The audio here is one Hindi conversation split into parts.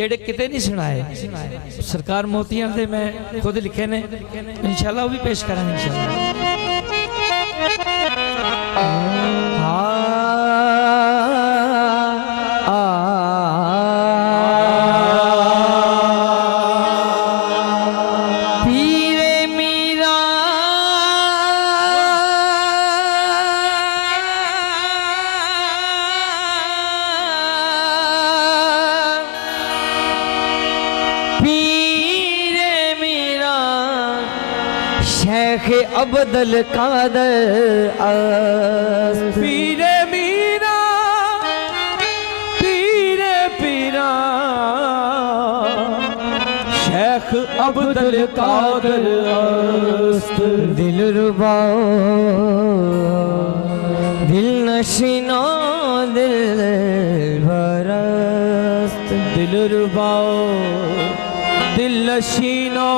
जेड़े किते नहीं सुनाए सरकार मोतियां दे मैं खुद लिखे ने इंशाल्लाह वो भी पेश करांगे इंशाल्लाह। शेख अब्दुल कादर पीरे मीरा पीरे पीरा शेख अब्दुल कादर दिल रुबाओ दिल नशीनो दिल भरस्त दिल रुबाओ दिल नशीनो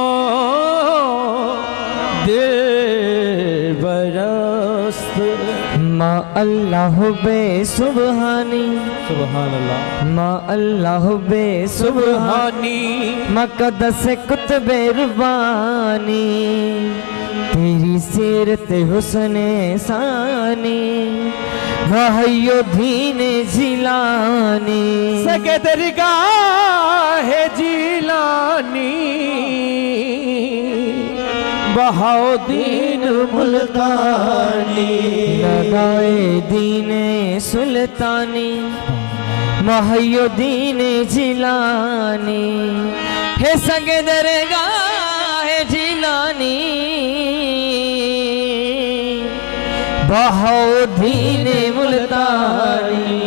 मा अल्लाह बे सुबहानी सुभान अल्लाह मा अल्लाह बे सुभानी मकदस कुतबे रुबानी तेरी सीरत हुस्ने सानी वहयो दीन जिलानी सके तेरी गाहे जिलानी बहाउद्दीन मुल्तानी लगाए दीन सुल्तानी महयुद्दीन जिलानी हे सगे दरगाह जिलानी बहाउद्दीन मुल्तानी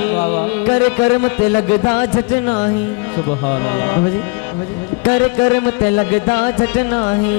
कर कर्म ते लगदा झट नाही सुभान अल्लाह कर कर्म ते लगदा झट नाही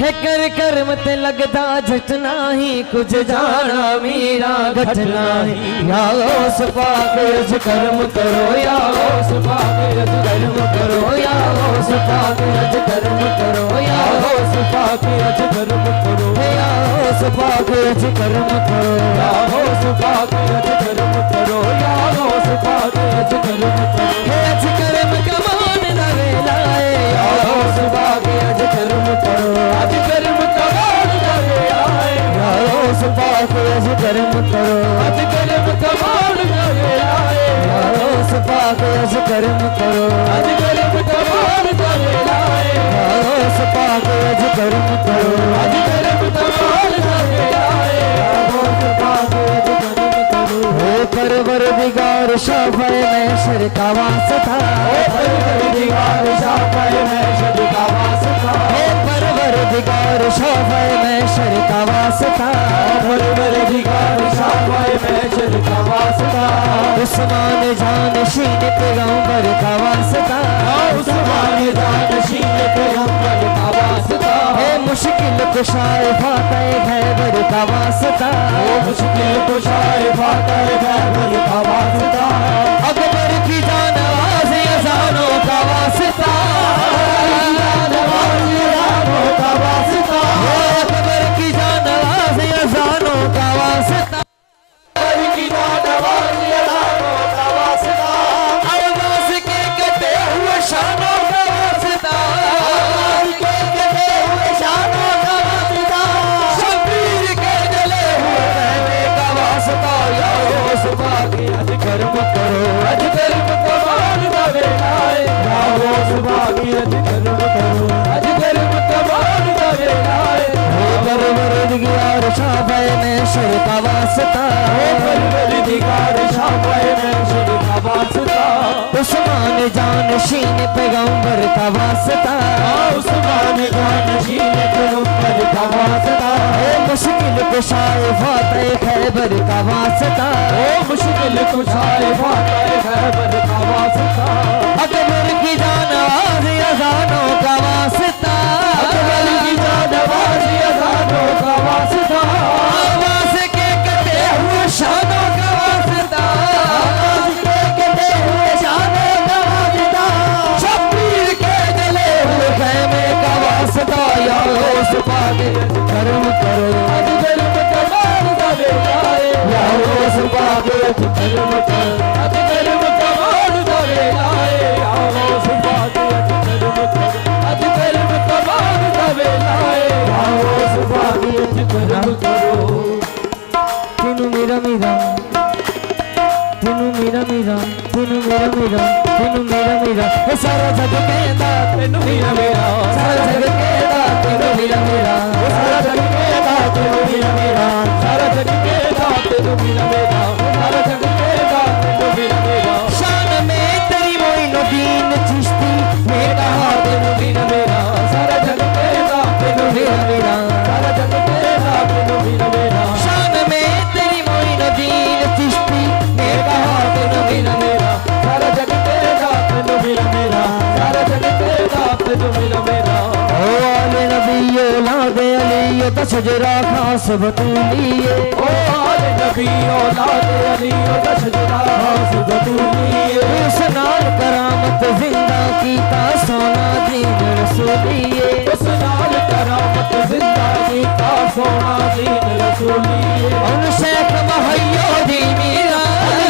है कर कर्म ते लगदा झट नाही कुछ जाना मीरा घट नाही या उस पाक अज कर्म करो या उस पाक अज कर्म करो या उस पाक अज कर्म करो या उस पाक अज कर्म करो या उस पाक अज कर्म करो या उस पाक अज कर्म करो या उस पाक अज कर्म करो हे अज कर्म कमान दा वेला है या उस पाक अज कर्म करो अज कर्म कमान दा वेला है या उस पाक अज कर्म करो अज कर्म कमान दा वेला है या उस पाक अज कर्म करो अज कर्म कमान दा वेला है या उस पाक अज कर्म करो अज कर्म कमान दा वेला है या उस पाक अज कर्म करो हो परवरदिगार शाफ़े महशर का वास्ता हो परवरदिगार शाफ़े महशर का वास्ता हो परवरदिगार शाफ़े महशर का वास्ता परवरदिगार शाफ़े महशर का वास्ता उस्मान जानशीन पैगंबर का वास्ता उस्मान जानशीन पैगंबर का वास्ता है मुश्किल कुशाए फातह खैबर का वास्ता मुश्किल कुशाए फातह खैबर का वास्ता अकबर की जानवाज़ अज़ानों का वास्ता अकबर की जानवाज़ अज़ानों का वास्ता अरबाज़ के कटे हुए शानों का वास्ता शबीर के जले हुए रहने का वास्ता या उस पाक अज कर्म करो अज कर्म कमान दा वेला है या उस पाक अज कर्म करो अज कर्म कमान दा वेला है हो परवरदिगार शाफ़े महशर का वास्ता हो परवरदिगार शाफ़े महशर का वास्ता उस्मान जानशीन पैगंबर का वास्ता उस्मान जानशीन पैगंबर का वास्ता है मुश्किल कुशाए फातह खैबर का वास्ता है मुश्किल कुशाए फातह खैबर का वास्ता अकबर की जानवाज़ अज़ानों का वास्ता अकबर की जानवाज़ अज़ानों का वास्ता आवाज़ के कटे हुए शानों का वास्ता आवाज़ के कटे हुए शानों का वास्ता शबीर के जले हुए ख़ैमे का वास्ता या उस पाक कर्म करो अज कर्म कमान दा वेला है या उस पाक कर्म करो अज कर्म कमान दा वेला है या उस करम करो तेनू मेरा मेरा तेनू मेरा मेरा तेनू मेरा मेरा तेनू मेरा मेरा ये सारा जग कहता तेनू मेरा मेरा सारा जग कहता तेनू मेरा मेरा सारा जग कहता तेनू मेरा मेरा सारा जग कहता तेनू मेरा मेरा सारा जग कहता तेनू मेरा मेरा शान में तेरी मोइनुद्दीन चिश्ती मैं कहा तेनू मेरा मेरा सारा जग कहता तेनू मेरा मेरा सारा जग कहता तेनू मेरा मेरा शान में तेरी मोइनुद्दीन चिश्ती मैं कहा तेनू मेरा मेरा सारा जग कहता तेनू मेरा मेरा सारा जग कहता तेनू मेरा मेरा ओ आले नबी औलाद अली तो सजरा खास बतूलिए ओ आले नबी औलाद अली ओ दशजरा सुबतूलिए उस नाल करामत जिंदा कीता सोना दीन रसूलिए उस नाल करामत जिंदा कीता सोना दीन रसूलिए उन शेख महयो दी मीरा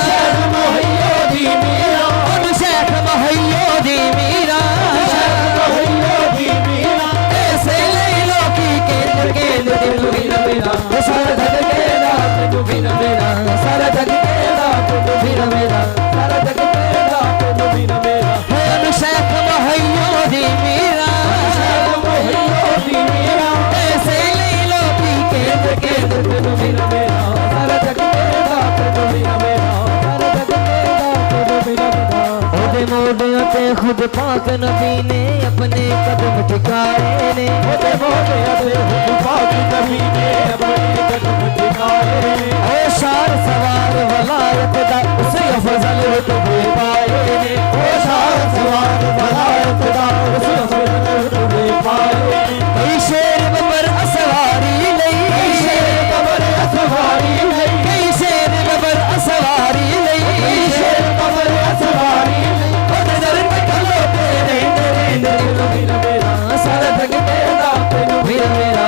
शहर मोहैयो दी मीरा उन शेख महयो दी मीरा मोहैयो दी मीरा ऐसे ले लो की केंद्र केंद्र तेनू मेरा मेरा वो सारा जग कहता तेनू मेरा मेरा सारा जग कहता तेनू मेरा मेरा सारा जग कहता तेनू मेरा मेरा है उन शेख महयो दी मीरा शहर मोहैयो दी मीरा ऐसे ले लो की केंद्र केंद्र तेनू मेरा मेरा सारा जग कहता तेनू मेरा मेरा सारा जग कहता तेनू मेरा मेरा ओदे मोडियों ते खुद पाक नबी ने अपने कदम टिकाए ने ओदे मोहरे अते हुद पाक नबी ने अपने कदम टिकाए ओ शार सवार वलायत दा उस अफजल रुतबे पाए ने ओ शाह सवार वलायत दा उस अफजल रुतबे पाए कई शेर बबर असवारी लई शेर कबर असवारी नहीं कई शेर बबर असवारी लई शेर कबर असवारी नहीं ओदे दर पे खलोते रहंदे रहंदे तेनू मेरा मेरा सारा जग कहता तेनू मेरा मेरा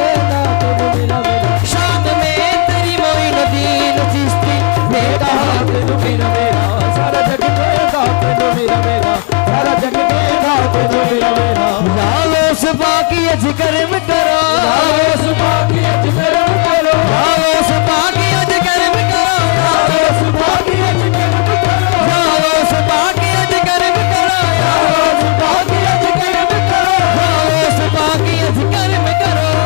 कहता तेनू मेरा मेरा शान में तेरी मोइनुद्दीन चिश्ती मैं कहा तेनू मेरा मेरा सारा जग कहता तेनू मेरा मेरा सारा जग कहता तेनू मेरा मेरा लालो सुबह की अज कर्म करो उस बाकी अज करम करो लालो सुबह की अज कर्म करो उस बाकी अज करम करो लालो सुबह की अज कर्म करो उस बाकी अज करम करो लालो सुबह की अज कर्म करो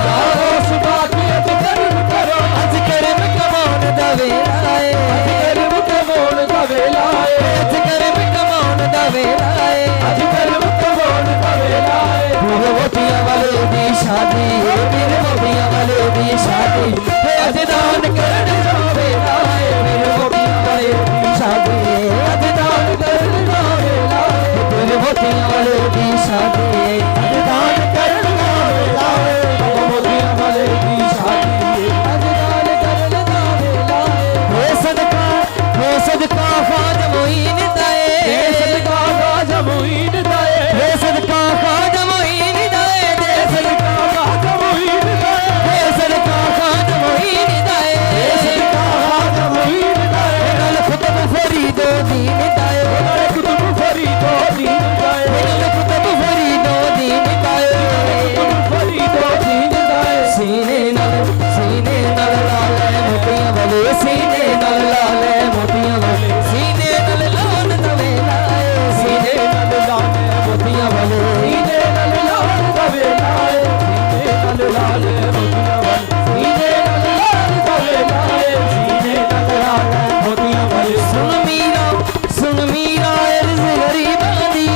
उस बाकी अज करम करो अज कर्म कमाउन दा वेला अज है करम कमोन दा वेला है अज कर्म कमाउन दा वेला है अज करम कमोन दा वेला है मेरे मोतिया वाले दी शादी मेरे मोतिया वाले दी शादी है अज दान करन दा वेला है मेरे मोतिया वाले दी शादी अज दान करन दा वेला है मेरे मोतिया वाले दी शादी अज दान करन दा वेला है बाबा मोतिया वाले दी शादी अज दान करन दा वेला है हो सदका खाद मोइन दाए दे सदका गाज मुईन दाए हो सदका खाद मोइन दाए दे सदका गाज मुईन दाए हो सदका खाद मोइन दाए दे सदका गाज मुईन दाए नल खुतब फरीदो दीन दाए नाले कुतुब फरीदो दीन दाए नल खुतब फरीदो दीन दाए फरीदो दीन दाए सीने नल लाले मोतियां वाले सीने नल लाले मोतियां वाले सीने नल लान दवे लाए सीने नल लाले मोतियां वाले सीने नल लाल दा वेला है सीने नल लाल मोतिया वाले सीने नल लाल दा वेला है सीने नल लाल मोतिया वाले सुन मीरा अर्ज गरीबा दी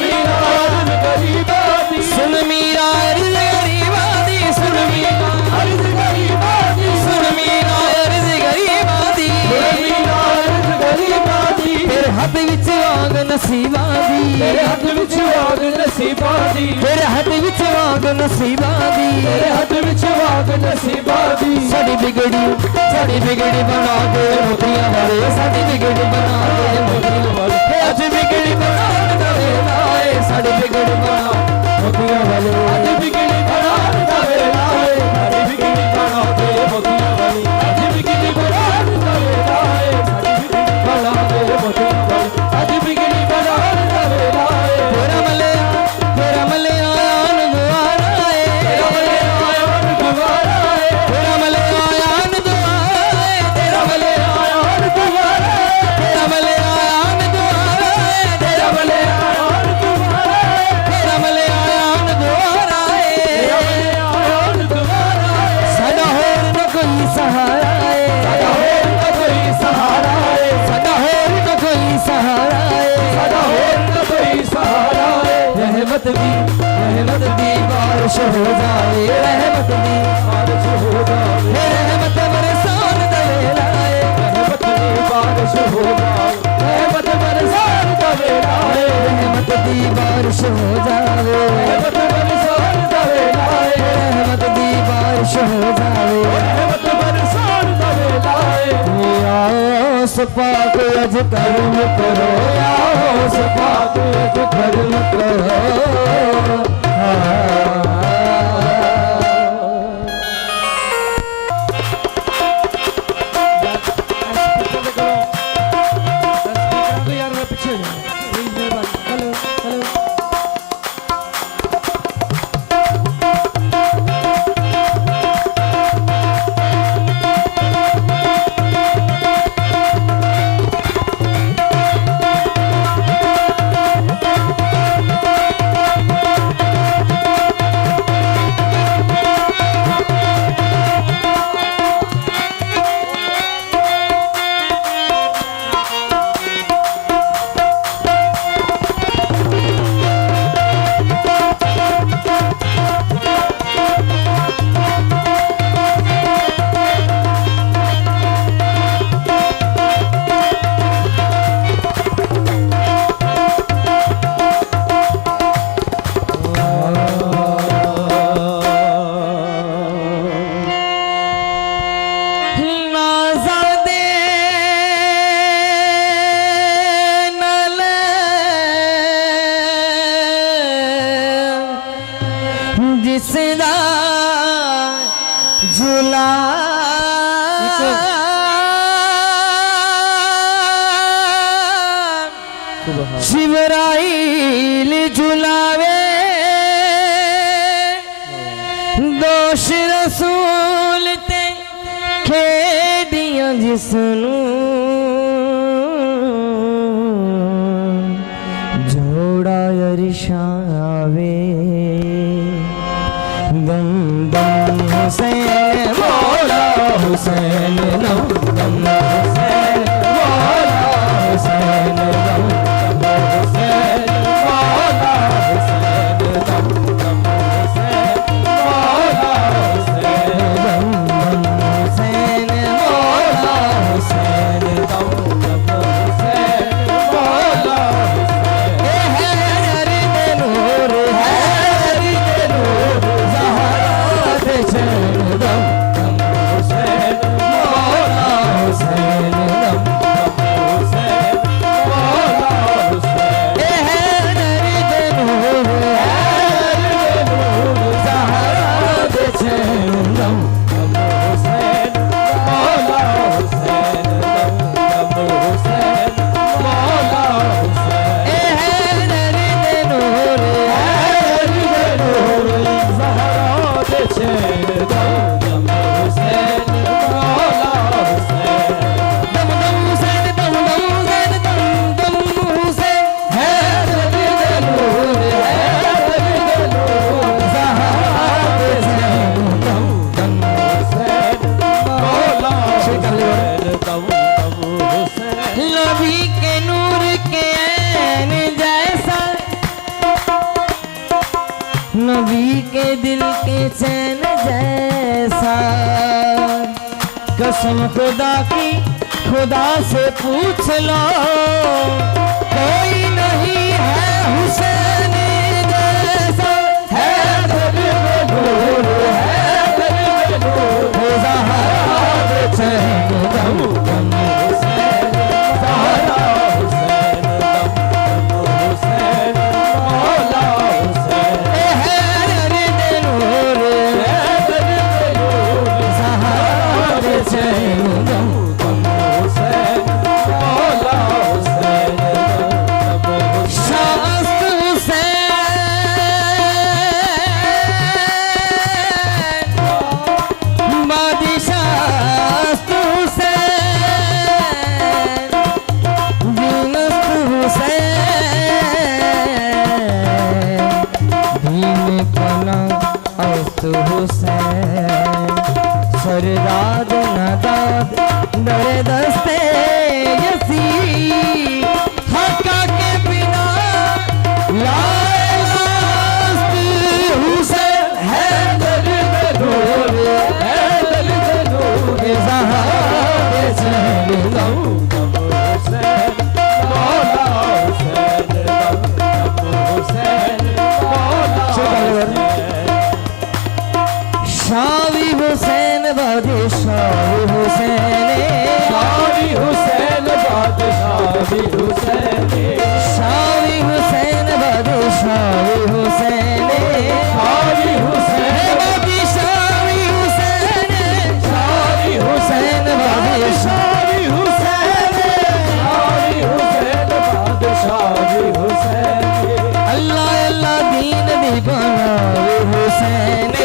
मीरा अर्ज गरीबा दी सुन मीरा अर्ज गरीबा दी सुन मीरा अर्ज गरीबा दी सुन मीरा अर्ज गरीबा दी मीरा अर्ज गरीबा दी तेरे हथ विच वांग नसीबा दी तेरे हथ विच वाग नसीबा दी तेरे हथ विच वांग नसीबा दी तेरे हथ विच वाग नसीबा दी साडी बिगड़ी बना दे मोतियां वाले साडी बिगड़ी बना दे मोतियां वाले हे अज बिगड़ी बना दे वेला है साडी बिगड़ी बना मोतियां वाले अज बिगड़ी बना दा वेला है साडी बिगड़ी बना दे मोतिया वाली अज बिगड़ी बना दा वेला है साडी बिगड़ी बना दे मोतिया वाली अज बिगड़ी बना दा वेला है तेरा मले आन गुआरा है तेरा मले आया गुवारा कोई सहारा है, साडा होर ना कोई सहारा है, साडा होर ना कोई सहारा है, साडा होर ना कोई सहारा है। रहमत दी बारिश हो जाए, रहमत दी बारिश हो जाए, रहमत बरसान दा वेला है, रहमत दी बारिश हो जाए, रहमत बरसात दा वेला है, रहमत दी बारिश हो जाए, रहमत बरसात दा वेला है, रहमत दी बारिश हो जाए। रहमत बरसात दा वेला है। आओ सपाक अज कर्म करो, आओ सपाक अज कर्म करो। जिसदा झूला शिवराइल झुलावे, दोष रसूल ते खेदियां जिसनू जोड़ा अरिशावे। दम दम हुसैन मौला हुसैन, दम दम हुसैन मौला हुसैन, दम दम हुसैन मौला हुसैन, दम दम हुसैन मौला हुसैन, दम दम हुसैन मौला हुसैन, दम दम हुसैन मौला हुसैन। ए हैदर दे नूर, हैदर दे नूर, ज़हरा दे चैन, दम दम हुसैन मौला हुसैन, दम दम हुसैन मौला हुसैन। ए हैदर दे नूर, हैदर दे नूर, ज़हरा दे चैन, दम दम हुसैन मौला हुसैन, दम दम हुसैन मौला हुसैन। ए हैदर दे नूर, हैदर दे नूर, ज़हरा दे चैन, दम दम हुसैन मौला हुसैन, दम दम हुसैन, दम दम हुसैन, दम दम हुसैन। हैदर दे नूर, हैदर दे नूर, ज़हरा दे चैन, दम दम हुसैन मौला हुसैन, दम दम हुसैन। नबी के नूर के ऐन जैसा, नबी के दिल के चैन जैसा, कसम खुदा की खुदा से पूछ लो, कोई नहीं है हुसैन जैसा। हैदर दे नूर, हैदर दे नूर, ज़हरा दे चैन, दम दम हुसैन ज़हरा हुसैन, दम दम हुसैन मौला हुसैन। ए हैदर दे नूर, हैदर दे नूर, ज़हरा दे चैन, दम दम हुसैन मौला हुसैन, दम दम हुसैन फरदाद नादाद दरे दस्ते यसी हका के बिना लाए लास्ट हुसैन है दर्द नूर है दर्द नूर ज़हारे चल जाऊं शावी हुसैन बादशाह हुसैन शाही हुसैन बादशाही हुसैन शावी हुसैन बादशाह हुसैन शाही हुसैन बादशाही हुसैन शाही हुसैन बादशाह शाही हुसैन शाही हुसैन बादशाही हुसैन अल्लाह अल्लाह दीन दी बनावे हुसैन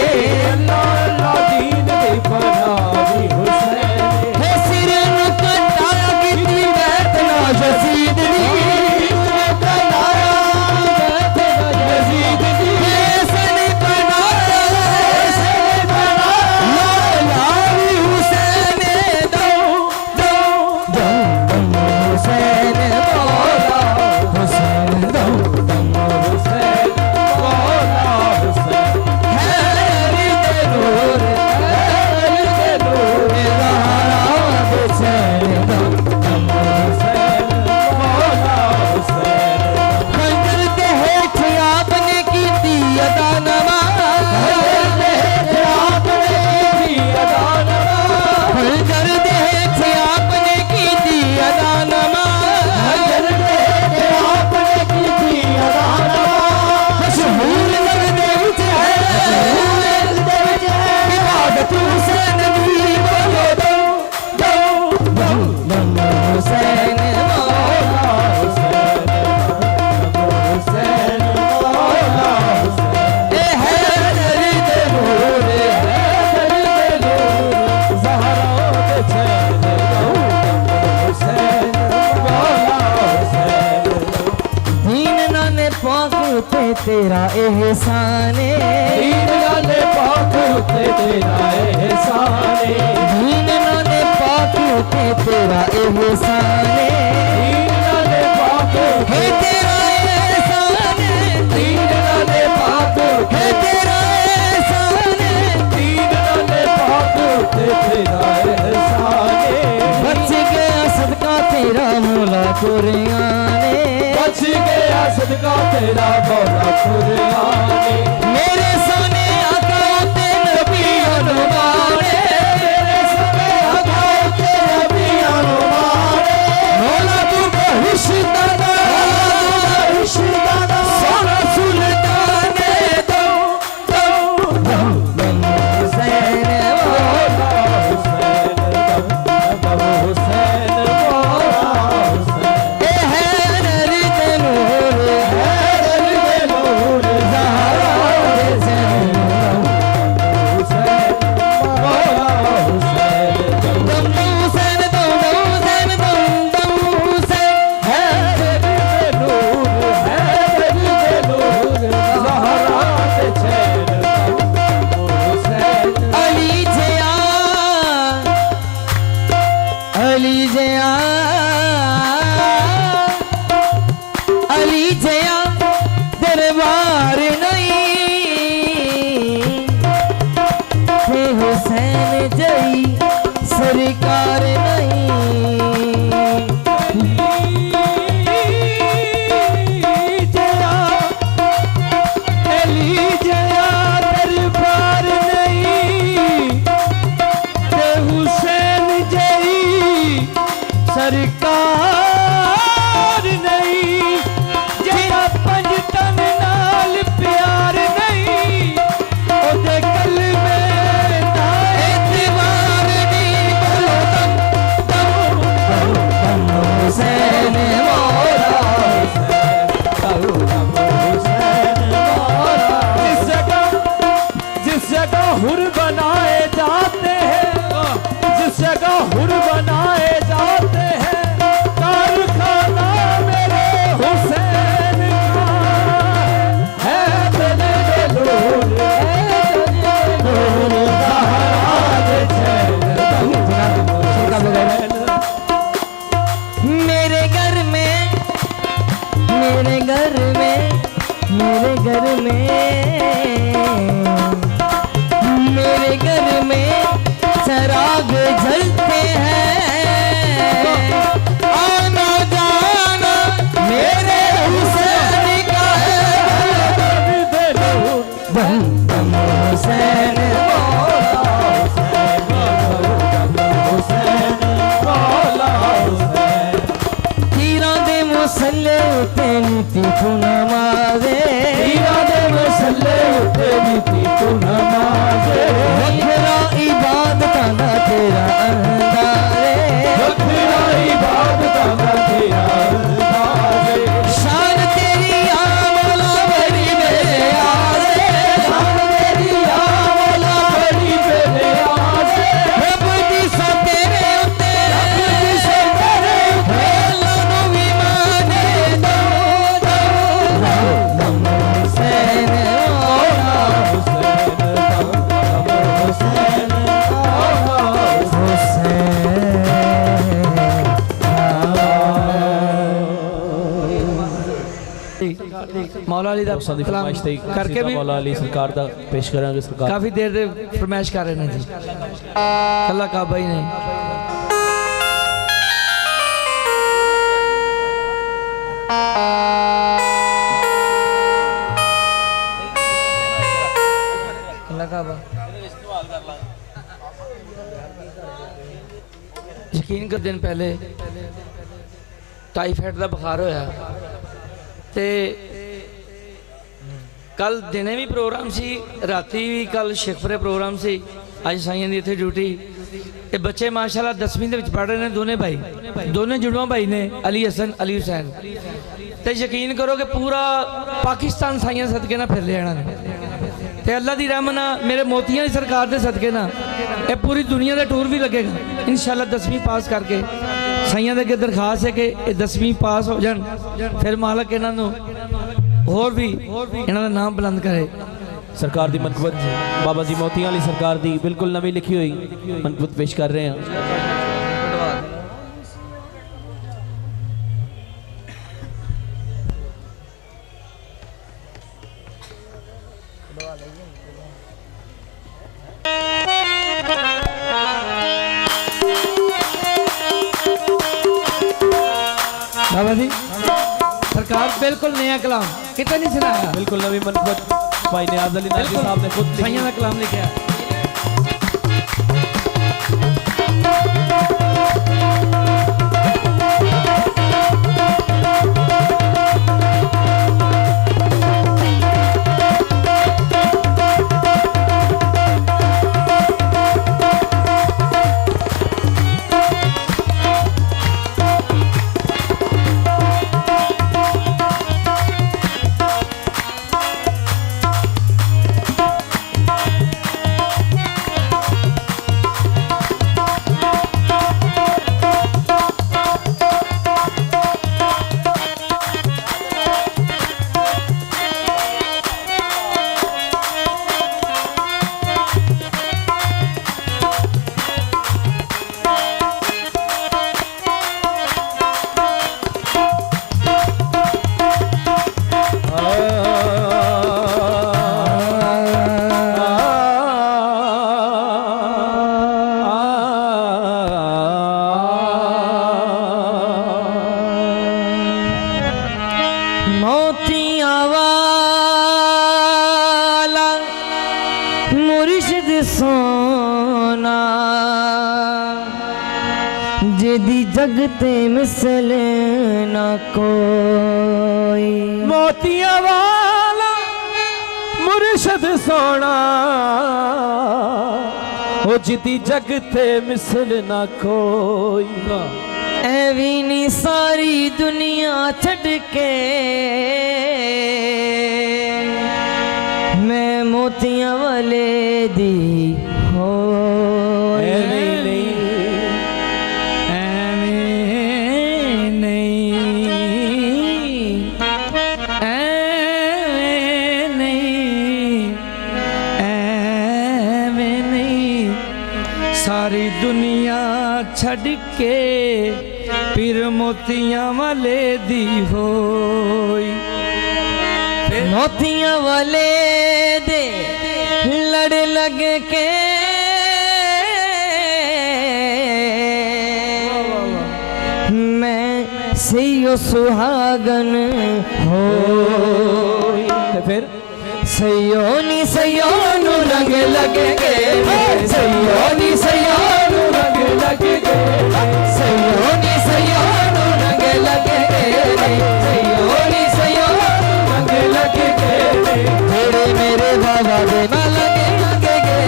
अल्लाह अल्लाह दीन दी बनावी हुसैन है सिर नु कटाया कितनी बैत ना यजीद दी यजीद दी ऐसन बनाया लावी हुसैन दो दो दो हुसैन मौला हुसैन दो हुसैन मौला हुसैन है दे नूर दे नूर हुसैन दो हुसैन मौला हुसैन खंजर दे हेठ आपने कीती अदा नमाज आपने की अदा नमाज खंजर दे हेठ आपने कीती अदा नमाज आपने की अदा नमाज मशहूर लगदे विच है इबादत हुसैन दी बोलो दो दो दो हुसैन मौला हुसैन हुसैन मौला हुसैन ए है दर्द नूर दर्द नूर ज़हरा दे चैन हुसैन मौला हुसैन दीन नाने पाक ते तेरा एहसान दीन नाने पाक उते तेरा एहसान दीन नाने पाक ते तेरा एहसान दीन नाने पाक है तेरा एहसान दीन नाने पाक है तेरा एहसान दीन नाने पाक उते तेरा एहसान बच गया सदका तेरा मौला कुरान बच गया सदका तेरा मौला कुरान मेरे सोने आका ते नबी अनुमाने तेरे समय आगा तेरा भी अनुमान मौला तू बहिश्ताना सोना सुल्तान दो दो दो हुसैन मौला हुसैन हुसैन मौला हुसैन ए है दर्द नूर है दर्द नूर ज़हरा दे चैन हुसैन मौला हुसैन दम हुसैन दम हुसैन दम हुसैन है दर्द नूर है दर्द नूर ज़हरा दे चैन हुसैन अली जया अली जया अली जया दरबार नहीं थे हुसैन जई सरकार नहीं अली जया दरबार नहीं ते हुसैन जई सरकार नहीं जेड़ा पंज तन नाल प्यार नहीं ओदे कलमे नाल एतबार नहीं बोलो दम दम जलते हैं आना जाना मेरे हुसैन का है दम दम हुसैन तीरां दे मुसल्ले उते नीति तू नमाज़े तीरां दे मसले उते नीति तू नमाज़े वखरा इबादतां दा तेरा अंदाज़े वखरा इबादतां दा तेरा अंदाज़े शान तेरी आ मौला बड़ी बेआज़े शान तेरी आ मौला बड़ी बेनियाज़े रब दी सो तेरे उते रब दी सो तेरे उते अल्लाह नू भी माने दो दम हुसैन मौला मौला अली दा दी कलाम फरमाइश थी करके भी मौला अली सरकार दा पेश करांगे सरकार काफी देर दे फरमाइश कर रहे हैं जी अल्लाह काबा ही नहीं अल्लाह काबा यकीन कर दिन पहले टाइफाइड का बुखार होया ते कल दिने भी प्रोग्राम सी राती भी कल शेखपुरे प्रोग्राम सी अज साइयां दी इत्थे ड्यूटी ये बच्चे माशाल्लाह 10वीं दे विच पढ़ रहे हैं दोने भाई दोने जुड़वा भाई ने अली हसन अली हुसैन ते यकीन करो कि पूरा पाकिस्तान साइयां सदके ना फिर लेना ते अल्लाह दी रहमत ना मेरे मोतियां दी सरकार दे सदके ना ये पूरी दुनिया का टूर भी लगेगा इंशाल्लाह 10वीं पास करके साइयां दे अगे दरखास्त है कि ये 10वीं पास हो जान फिर मालक इन्हां नूं होर भी इन्हां दा नाम बुलंद करे सरकार दी मनकबत बाबा जी मोतियां अली सरकार दी बिल्कुल नवी लिखी हुई मनकबत पेश कर रहे हैं बाबा जी सरकार बिल्कुल नया कलाम कितना नहीं सुनाया बिल्कुल नवी मनकबत भाई नियाज़ अली नाजी साहब ने खुद लिखी। साइयां दा कलाम लिखा मोतियां वाला मुर्शिद सोना जिदी जगते मिसल ना कोई मोतियां वाला मुर्शद सोना हो जिदी जगते मिसल ना कोई ऐवी नी सारी दुनिया छड़ के मैं मोतियां वाले दी हो सारी दुनिया छड़ के फिर मोतियां वाले दी होई मोतियां वाले दे लड़ लग के सैयो सुहागन हो ते फिर सैयो नी सैयो नू रंग लगेगे सैयो नी सैयो नू रंग लगेगे सैयो नी सैयो नू रंग लगेगे सैयो नी सैयो नू रंग लगेगे जेड़े मेरे बाबा दे लगे लगेगे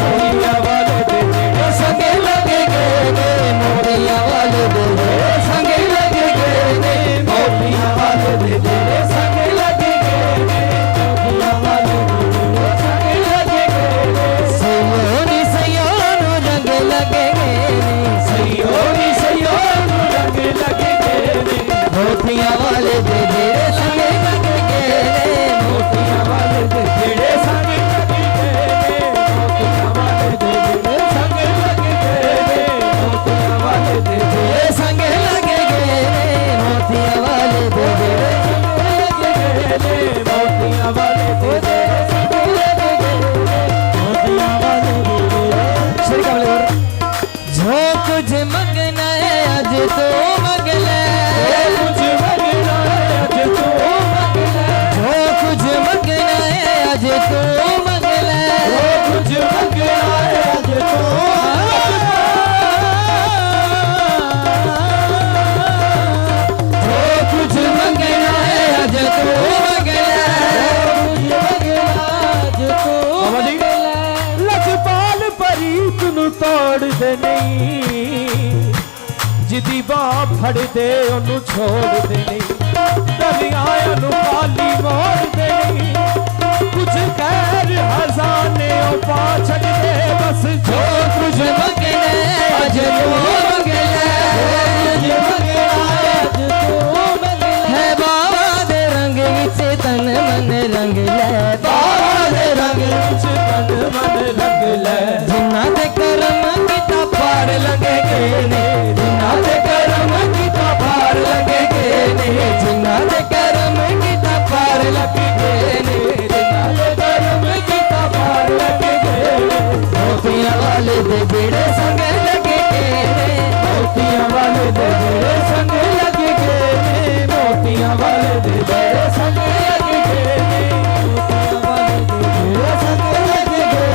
मोतिया वाले दे जेड़े संगे लगेगे मोतिया वाले दे संगे लगेगे मोतिया वाले दे जेड़े संगे लगेगे मोतिया वाले दे संगे लगेगे सैयो नी सैयो नू रंग लगेगे सैयो नी सैयो नू रंग लगेगे मोतिया वाले दे संगे लगेगे मोतिया वाले दे जेड़े संगे लगेगे मोतिया वाले दे जेड़े संगे लगेगे मोतिया वाले दे जेड़े संगे लगेगे मोतिया वाले दे मोतिया वाले दे संगे लगेगे मोतिया वाले दे श्री कमले जो कुछ मगना है आज तो मगले कुछ मगना है आज तो मगला जो कुछ मगना है आज तो मगले कुछ मगना है आज तो जो कुछ मगना है आज तो बाबा जी लजपाल परीत नु तोड़ दे नहीं जिदी बाह फड़ दे ओनू छोड़ दे नहीं दरियाया नु पाली मोड़ दे नहीं कुछ खैर हजाने ओ पा छड़ दे बस जो कुछ मगना है आज तो मगले है बाबा दे रंग विच तन मन रंग ले बाबा दे रंग कुछ तन मन रंग ले जिन्ना दे करम किता पार लगेगे ने जिन्ना दे करम किता पार लगेगे ने जिन्ना दे करम किता पार लगेगे ने जिन्ना दे करम किता पार लगेगे मोतिया वाले दे बेड़े संग लगेगे ने मोतिया वाले दे जेड़े संग लगेगे मोतिया वाले दे जेड़े संग लगेगे मोतिया वाले दे जेड़े संग लगेगे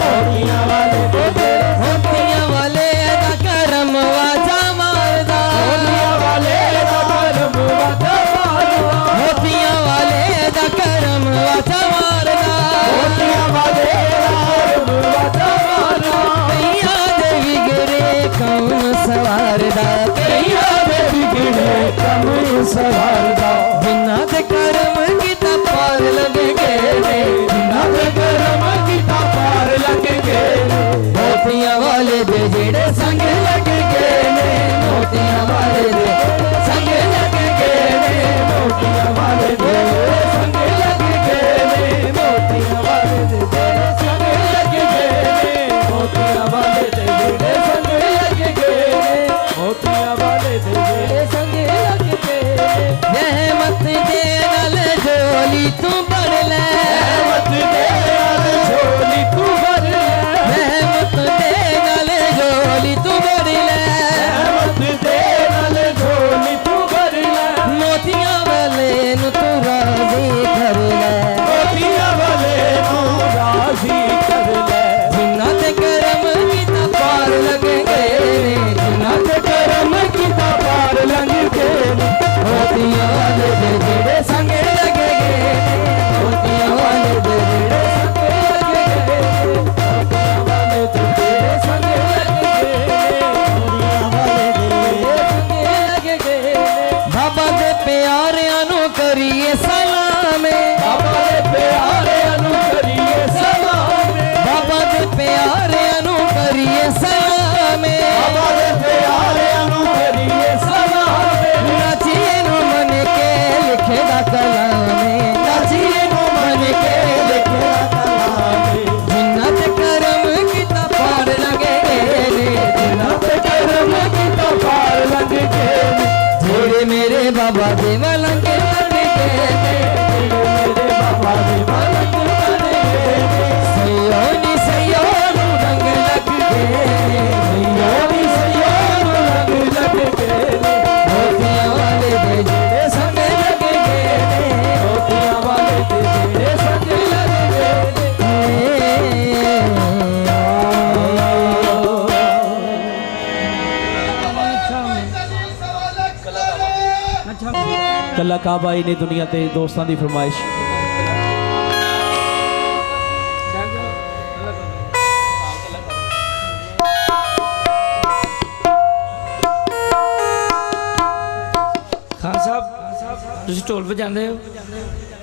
मोतिया वाले दे जेड़े मोतिया वाले दा करम वाजा मारदा मोतिया वाले दा करम वादा मारदा मोतिया वाले दा करम वाजा मारदा मोतिया वाले दा करम वादा मारदा कैया देवी गिरे कौन सवारदा कैया दे बिगड़े कम सवारदा जिन्ना दे करम किता पार लगेगे ने जिन्ना दे करम कीता पार लगेगे मोतिया वाले दे जेड़े संग लगेगे ने मोतिया वाले दे संग लगेगे ने मोतिया वाले दे संग लगेगे मोतिया वाले दे संग लगेगे मोतिया वाले दे संग लगेगे मोतिया वाले दे संग लगेगे रहमत दे नाल झोली तू भर ले मत दे यार झोली तू भर ले रहमत दे नाल झोली तू भर ले मत दे नाल झोली तू भर ले मोतिया वाले नु तू राजी कर ले मोतिया वाले तू राजी कर ले जिन्ना ते करम किता पार लगेगे ने जिन्ना ते करम कीता पार लगेगे मोतिया वाले दे जेड़े संग लगेगे मोतिया वाले दे जेड़े संग लगेगे बाबा दे प्यारिਆਂ ਨੂੰ करिए सलामे बाबा दे प्यारिਆਂ ਨੂੰ करिए सलामे बाबा दे प्यारिਆਂ ਨੂੰ करिए सलामे बाबा दे प्यारिਆਂ ਨੂੰ करिए सलामे नाचिए नु मन के लिखे दा कलामे नाचिए नु मन के लिखे दा कलामे जिन्ना ते करम किता पार लगेगे ने जिन्ना ते करम किता पार लगेगे जेड़े मेरे बाबा दे मलंग लगेगे ने मेरे बाबा दे मलंग लगेगे सैयो नी सैयो नू रंग लगेगे सैयो नी सैयो नू रंग लगेगे मोतिया कला काबा ही ने दुनिया ते दोस्तां दी फरमाइश खान साहब तुसीं ढोल बजाते हो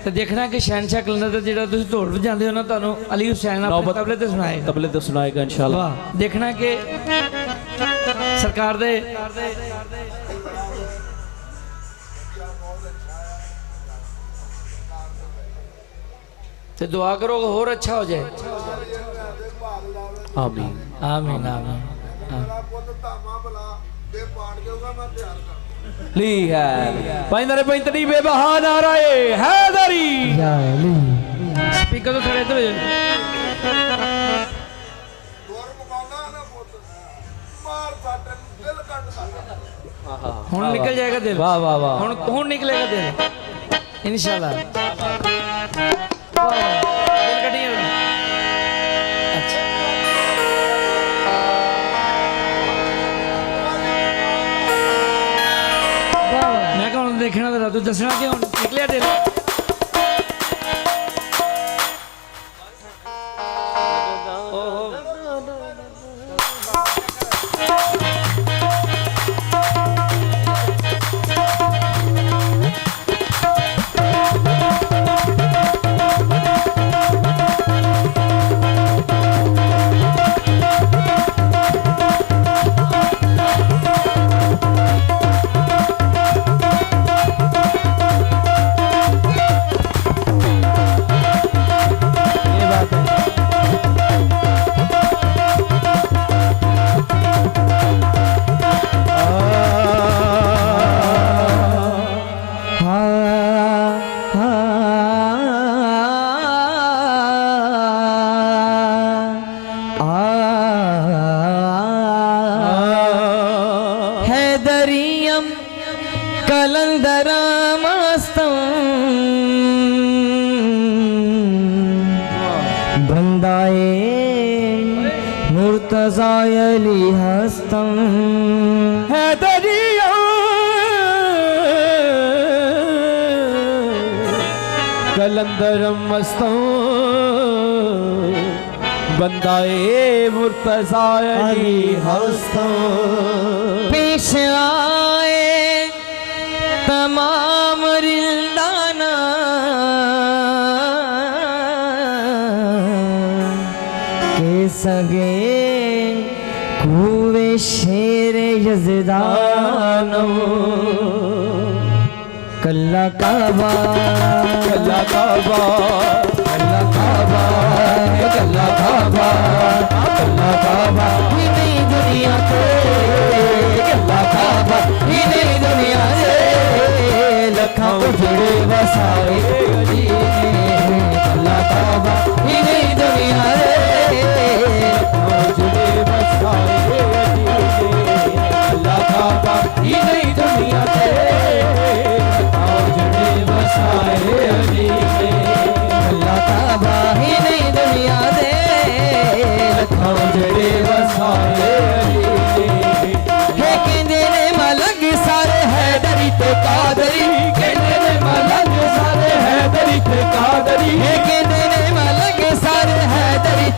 तो देखना कि शहनशाह कलंदर का जो तुसीं ढोल बजाते हो ना तुहानूं अली हुसैन अपने तबले ते सुनाएगा तबले ते सुनाएगा इंशाल्लाह। वाह देखना कि सरकार दे ते दुआ करो कि होर अच्छा हो जाए। आमीन आमीन आमीन ली है पैंदरे पैंतरी बेबहा नाराए हैदरी या अली स्पीकर तो थोड़े इधर हो जाए। हुण निकल जाएगा दिल वाह वाह वाह हुण निकलेगा दिल इंशाल्लाह। दिल कटिए अच्छा मैं कौन देखना था तू दसना क्यों निकलिया दिल हैदरियम कलंदरामस्तम बंदाए मुर्तजा अली हस्तम हैदरिया कलंदरम मस्तों बंदाए मुर्तजा अली हस्तों पेश आए तमाम रिंदाना के सगे कुए शेर यजदानो कल्ला काबा कल्ला काबा कल्ला काबा कल्ला काबा कल्ला काबा ही नहीं दुनिया के कल्ला काबा ही नहीं दुनिया से लखा उजड़े वसाए अली ने कल्ला काबा ही नहीं दुनिया से उजड़े बसाए कल्ला काबा ही नहीं दुनिया से उजड़े बसाए अली ने कल्ला काबा ही नहीं दुनिया से लखा उजड़े बसाए अली है कहंदे ने मलंग सारे हैदरी ते कादरी कहते ने मलंग सारे हैदरी ते कादरी है कहंदे ने मलंग सारे हैदरी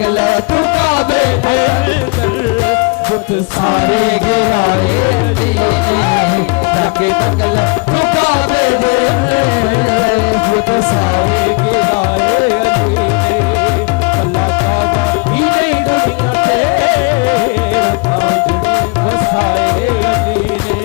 तक ले तू काबे दे अंदर बुत सारे गिराए अली ने जाके तक ले तू काबे दे अंदर बुत सारे गिराए अली ने कला काबा ही नहीं दुनिया ते वसाए अली ने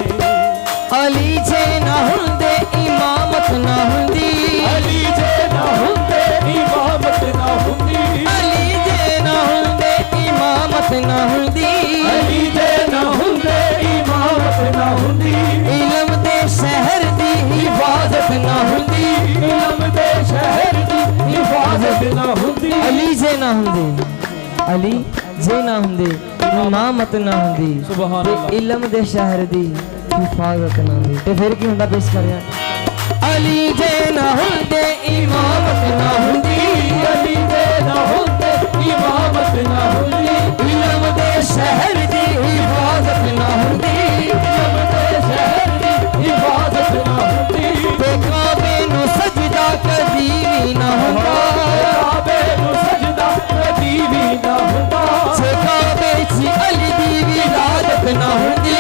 अली जे ना हुंदे इमामत ना हुंदी अली जे ना हुंदे इमामत ना हुंदी अली जे ना हुंदे इमामत ना हुंदी अली जे ना हुंदे इमामत ना हुंदी इल्म दे शहर दी हिफाजत ना हुंदी इल्म दे शहर दी हिफाजत ना हुंदी अली जे ना हुंदे अली जे ना हुंदे इमामत ना हुंदी सुभान ते अल्लाह इल्म दे शहर दी हिफाजत ना हुंदी ते फिर की हुंदा पेश करिया अली जे ना हुंदे इमामत ना हुंदी अली जे ना हुंदे इमामत ना हुंदी इल्म दे शहर दी हिफाजत ना हुंदी इल्म दे शहर दी हिफाजत ना हुंदी ते काबे नु सजदा कदी भी ना हुंदा काबे नु सजदा कदी भी ना हुंदा जे काबे च अली दी विलादत ना हुंदी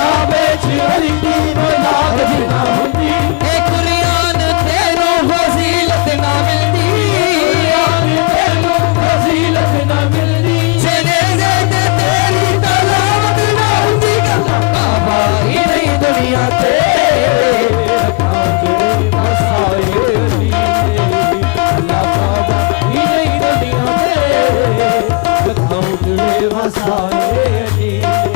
काबे च अली दी विलादत ना हुंदी ए कुरान तेरो फजीलत ना मिलदी कुरान तेरो फजीलत ना मिलदी चले दे तेरी तलावत ना हुंदी गल्ला काबा ही नहीं दुनिया ते वसाए अली ने अल्लाह काबा ही नहीं दुनिया ते लखाओ जुड़े वसाए अली ने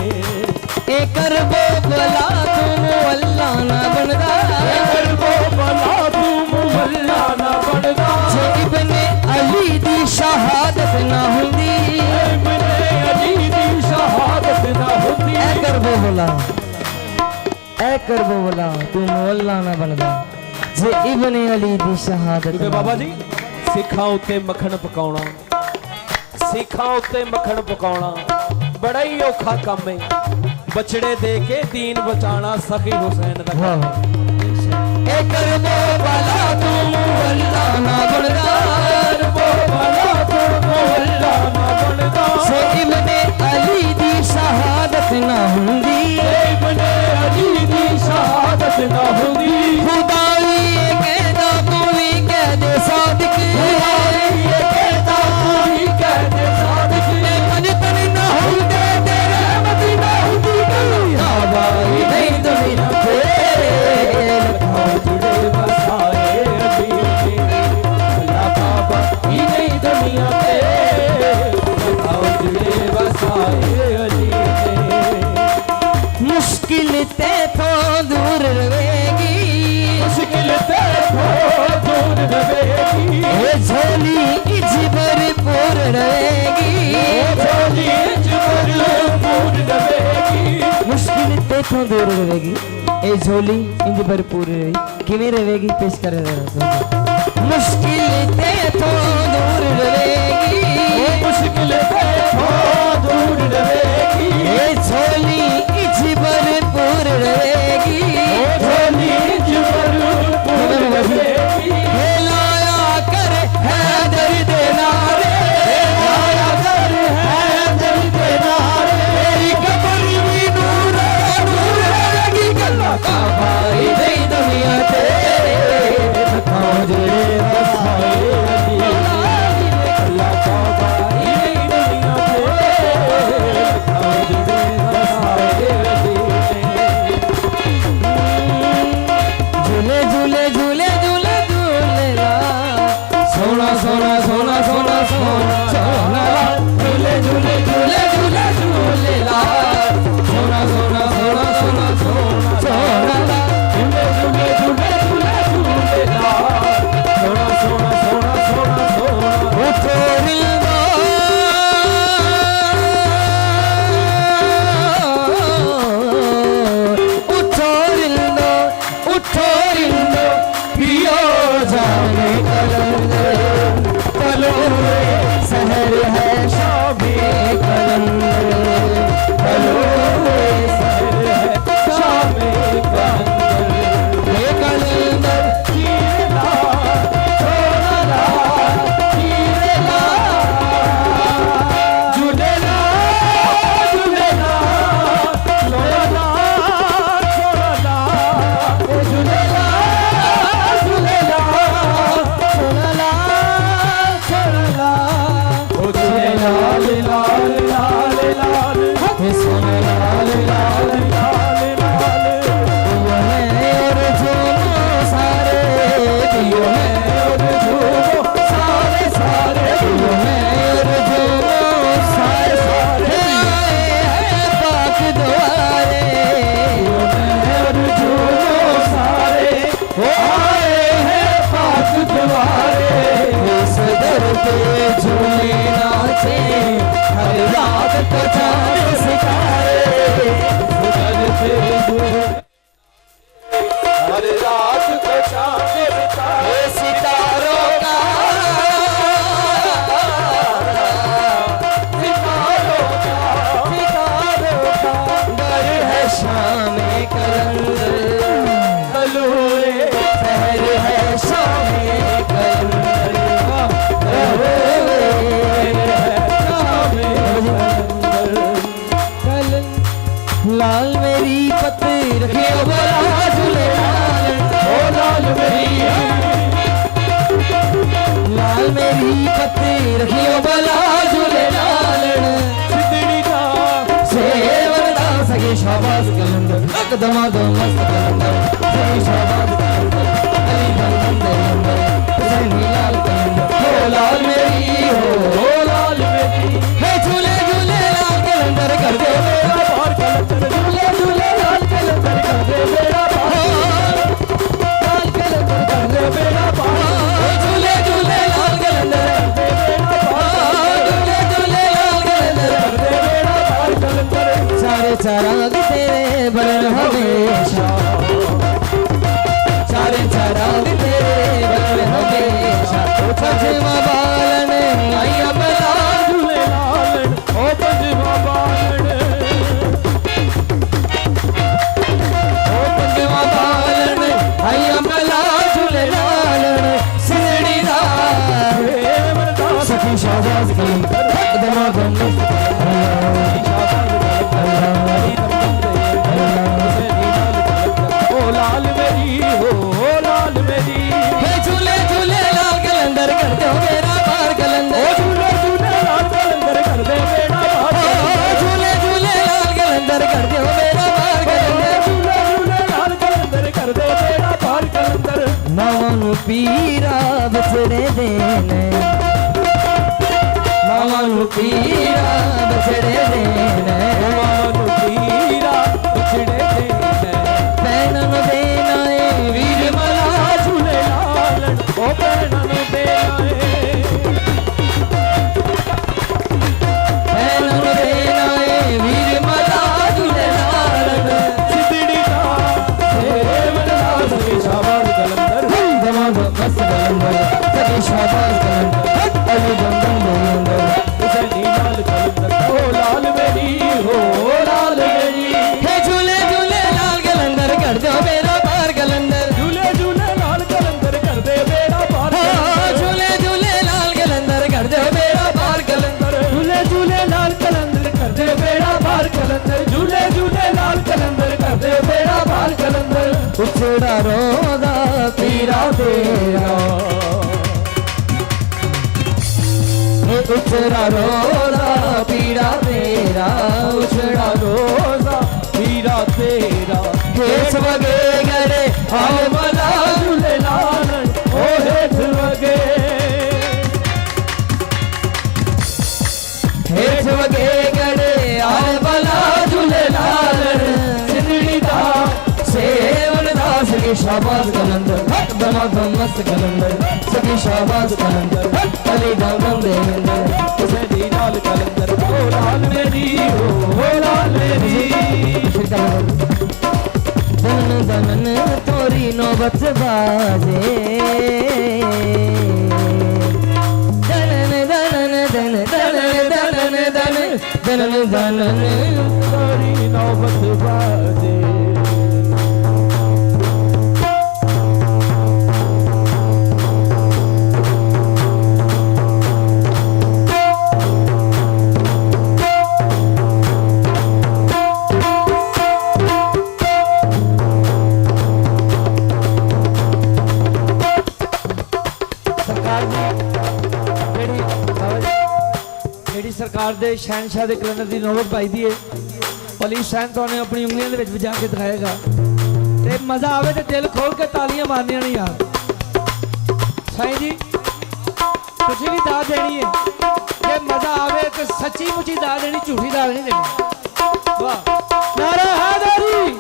ए करबो भला तुम अल्लाह ना बनदा करबो भला तू मुहल्ला ना बनदा जे इब्ने अली दी शहादत ना हुंदी इब्ने अली दी शहादत ना हुंदी ए करबो भला तुम अल्लाह ना बनदा जे इब्ने अली दी शहादत क्योंकि बाबा जी सिखां उत्ते मक्खण पकाउणा सिखां उत्ते मक्खण पकाउणा बड़ा ही औखा काम है बछड़े दे के दीन बचाना सखी हुसैन दा काम है ए करबो भला तुम अल्लाह ना बनदा करबो भला तू मुहल्ला ना बनदा जे इब्ने अली दी शहादत ना हुंदी इब्ने अली दी शहादत ना हुंदी खुदाई कहदा तू भी कह दे सादिक ये कहता कोई कह दे सादिक मन तन ना हुंदे तेरे मदीना हुंदी काबा ही नहीं दुनिया ते लखाओ जुड़े वसाए अली ने अल्लाह काबा ही नहीं दुनिया ते लखाओ जुड़े वसाए अली ने मुश्किल ते तो दूर रहेगी मुश्किल ते दूर रहेगी ए झोली इज भरपूर रहेगी झोली भरपूर रहेगी मुश्किल ते तो दूर रहेगी ए झोली इंज भरपूर रहेगी किवें रहेगी पेश कर मुश्किल ते तो दूर रहेगी मुश्किल ते दूर रहेगी ए झोली इज भरपूर रहेगी झोली भरपूर रहेगी लाया कर हैदर दे नारे आया कर है दिल के नारे तेरी कब्र भी नूर नूर रहेगी गल्ला काबा ही नहीं दुनिया ते जुड़े वसाए अली अल्लाह काबा ही नहीं दुनिया ते जुड़े वसाए अली झूले झूले झूले झूले झूले ला सोना सोना सोना सोना सोना सोना ला झूले झूले झूले झूले झूले ला सोना सोना सोना सोना सोना सोना ला झूले झूले झूले झूले झूले ला सोना सोना सोना सोना सोना उठो रिंदो उठो रिंदो उठो रिंदो पियो जाने कलंदर कलो सहर है शाबे कलंदर कलो सहर है शामे कलंदर ये कलंदर कीला सोना ला कीला दमादो मस्त कलंदर सभी शाबाश कलंदर अली दम दे अंदर हुसैनी लाल कलंदर हो लाल मेरी हो लाल मेरी हे झूले झूले लाल कलंदर कर दे मेरा पार कलंदर झूले झूले लाल कलंदर कर दे बेड़ा पार लाल कलंदर कर दे बेड़ा पार झूले झूले लाल कलंदर बेड़ा पार झूले झूले लाल कलंदर कर दे बेड़ा पार कलंदर सारे चराग तेरे बरन हमेशा सारे चराग तेरे बरन हमेशा पंजवा बालन आया बला झूले लालन ओ पंजवा बालन ओ पंजवा बालन आया बला झूले लालन सिरड़ी दा सखी शाबाश कलंदर दमादम ओ लाल मेरी हो लाल मेरी हे झूले झूले लाल कलंदर कर दो मेरा पार ओ कलंदर झूले झूले लाल कलंदर कर दे बेड़ा पार झूले झूले लाल कलंदर कर दो मेरा पार कलंदर झूले झूले लाल कलंदर कर दे बेड़ा पार कलंदर मावानू पीरा बछड़े देने मावानू पीरा बछड़े देने मानो पीरा बछड़े देने पैनन देना ए वीर मला झूले लालन ओ पैनन देना पैनन देना ए वीर मला झूले लालन सिद्धड़ी का देवना सभी शाबाश कलंदर दमाद मस्त कलंदर सभी शाबाश कलंदर अली दम दम दे अंदर हुसैनी लाल कलंदर ओ लाल मेरी हो लाल मेरी हे झूले झूले लाल कलंदर कर दो मेरा पार कलंदर झूले झूले लाल कलंदर कर दे बेड़ा पार झूले झूले लाल कलंदर कर दो मेरा पार कलंदर झूले झूले लाल कलंदर कर दे बेड़ा पार कलंदर झूले झूले लाल कलंदर कर दे बेड़ा पार कलंदर उछड़ा रोदा पीरा तेरा हे उछड़ा रोदा पीरा तेरा उछड़ा रोजा हीरा तेरा केस वगे गड़े आओ मला झूले लालन ओ हेठ वगे हेठ वगे गड़े आओ मला झूले लालन सिंदड़ी दा सेवन दा सगी शाबाश कलंदर दमादम मस्त कलंदर सगी शाबाश कलंदर अली दम दम दे अंदर हुसैनी लाल कलंदर ओ लाल मेरी हो लाल मेरी दन दन तोरी नौबत बाजे दन दन दन दन दन दन दन दन तेरी नौबत बाजे ਜਿਹੜੀ ਸਰਕਾਰ ਦੇ ਸ਼ਹਿਨशाह ਦੇ ਕੈਲੰਡਰ ਦੀ ਨੋਬਤ ਪਾਈ ਦੀ ਏ ਅਲੀ ਹੁਸੈਨ ਤੁਹਾਨੂੰ ਆਪਣੀ ਉਂਗਲੀਆਂ ਦੇ ਵਿੱਚ ਵਜਾ ਕੇ ਦਿਖਾਏਗਾ ਤੇ ਮਜ਼ਾ ਆਵੇ ਤੇ ਦਿਲ ਖੋਲ ਕੇ ਤਾਲੀਆਂ ਮਾਰਨੀਆਂ ਨੇ ਯਾਰ ਸਾਈਂ ਜੀ ਤੁਸੀਂ ਵੀ ਦਾਤ ਦੇਣੀ ਏ ਜੇ ਮਜ਼ਾ ਆਵੇ ਤੇ ਸੱਚੀ ਮੁੱਚੀ ਦਾਤ ਦੇਣੀ ਝੂਠੀ ਦਾਤ ਨਹੀਂ ਦੇਣੀ ਵਾਹ ਨਾਰਾ ਹੈਦਰੀ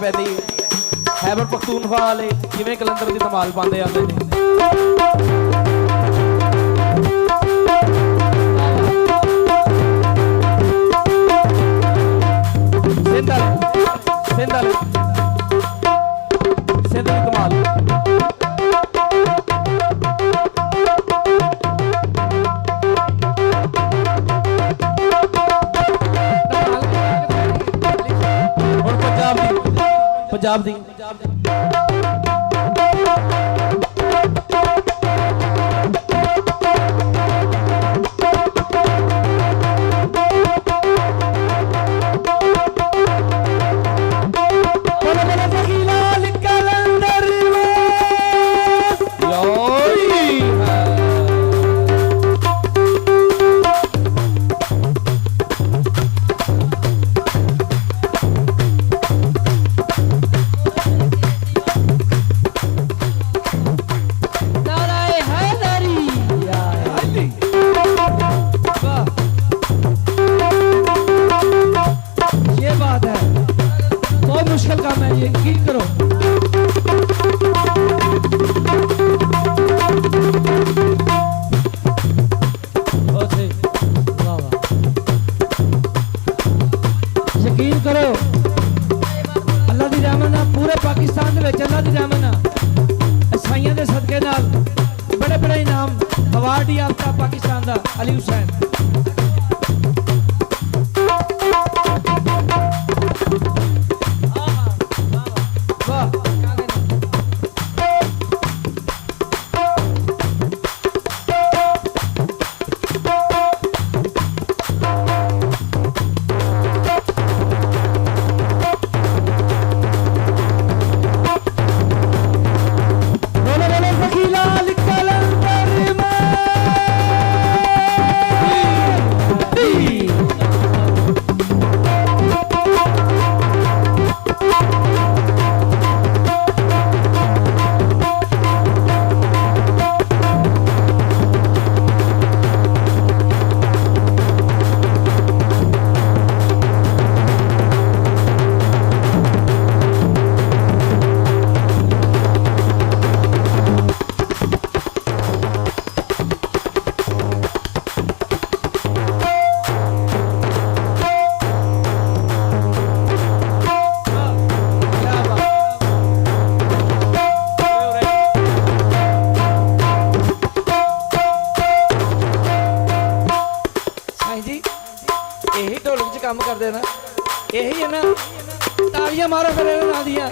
पैंदी खैबर पख्तूनख्वा वाले जिवें कलंदर दी धमाल पांदे आंदे ने सिंध वाले सिंध दी धमाल और पंजाब दी यकीन करो अल्लाह दी रहमत नाल पूरे पाकिस्तान दे विच अल्लाह दी रहमत नाल ईसाइयां दे सदके नाल बड़े बड़े इनाम अवार्ड याफ्ता पाकिस्तान दा अली हुसैन यही ढोलक च काम करते ना यही है ना तालियां मारो फिर ना दिया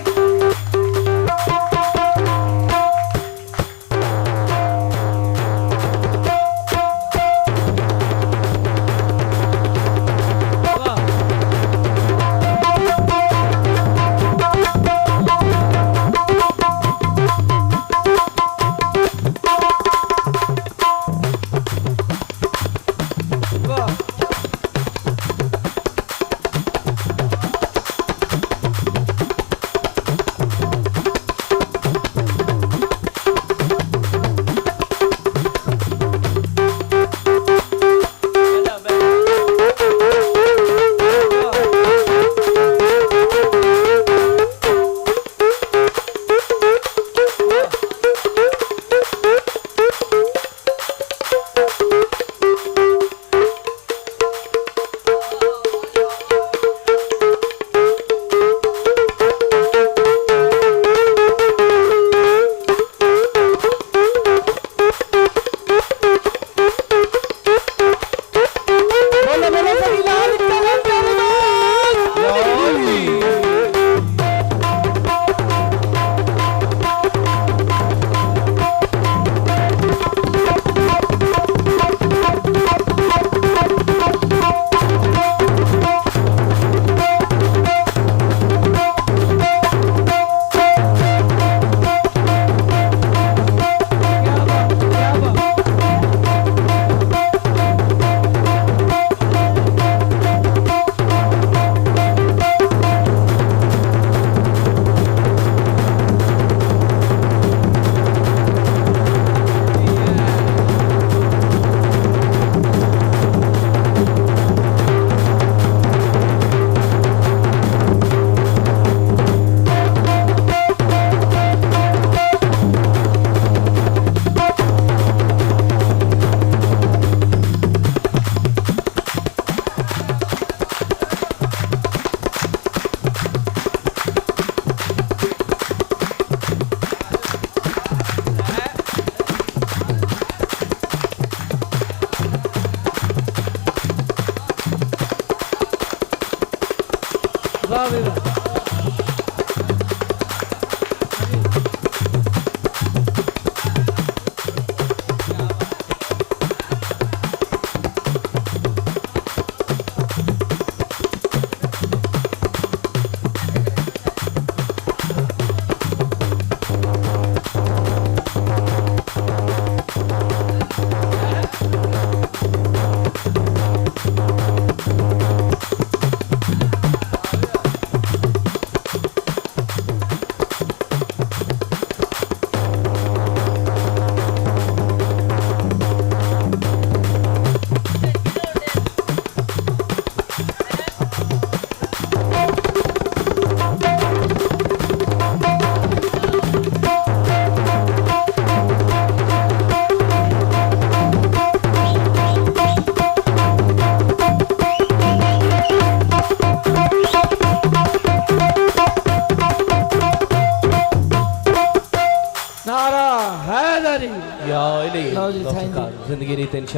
हैदरी या इलाही लो जी, अल्लाह thank you. सरकार जिंदगी रीत इंशाअल्लाह